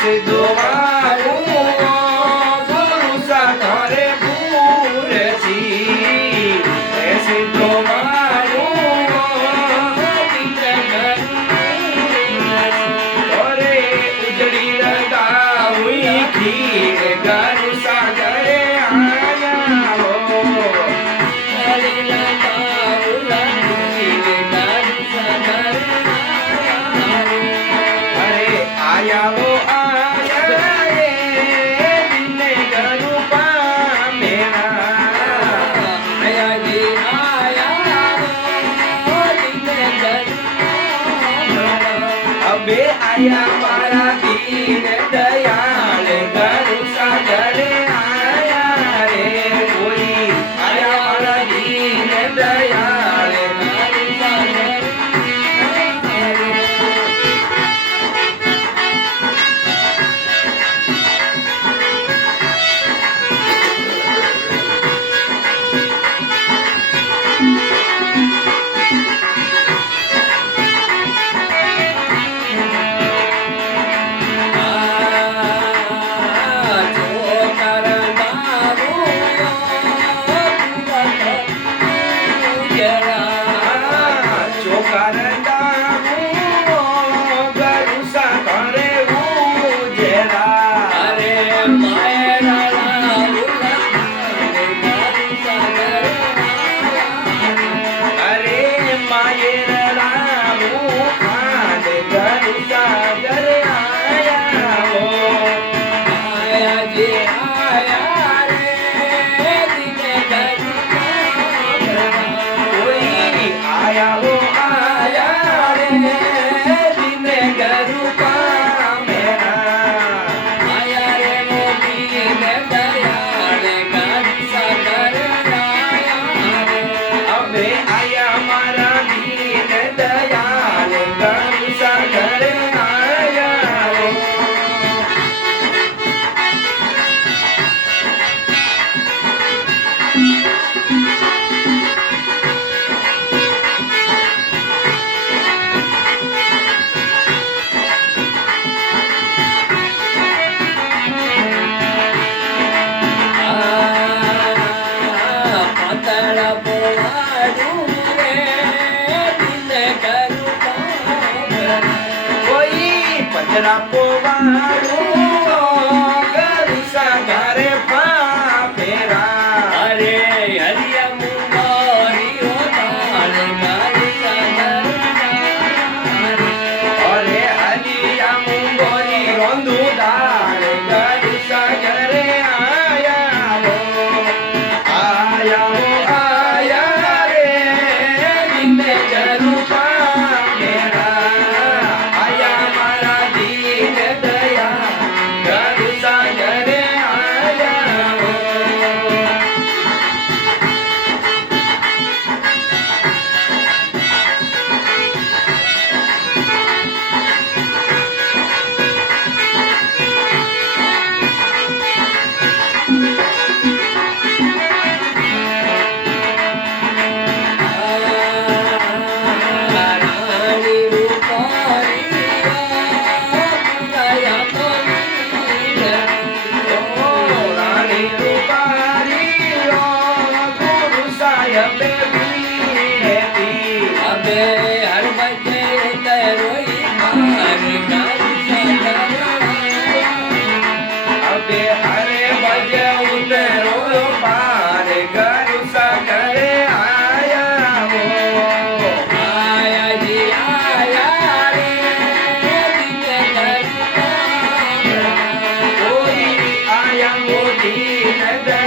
सिद्धो मारू गुरु सागरे भूरची सिद्धो मारू अरे उजड़ी लगा हुई खीर गुरु सागरे आया हो अरे लगा हुआ खीर गुरु सागरे अरे आया वो आया मारा दीन दयाल गुरु सागर आया रे कोई आया मारा दीन दयाल गुरु सागर रापो वारू गुरु सागरे फेरा अरे हरिया मुंगरी हो ताल गुरु सागर अरे हरिया मुंगरी रोंदू दाल गुरु सागरे आया हो आया रे बिने गुरु मेरा आया मारा दया गुरु सागर आया हो आया मोदी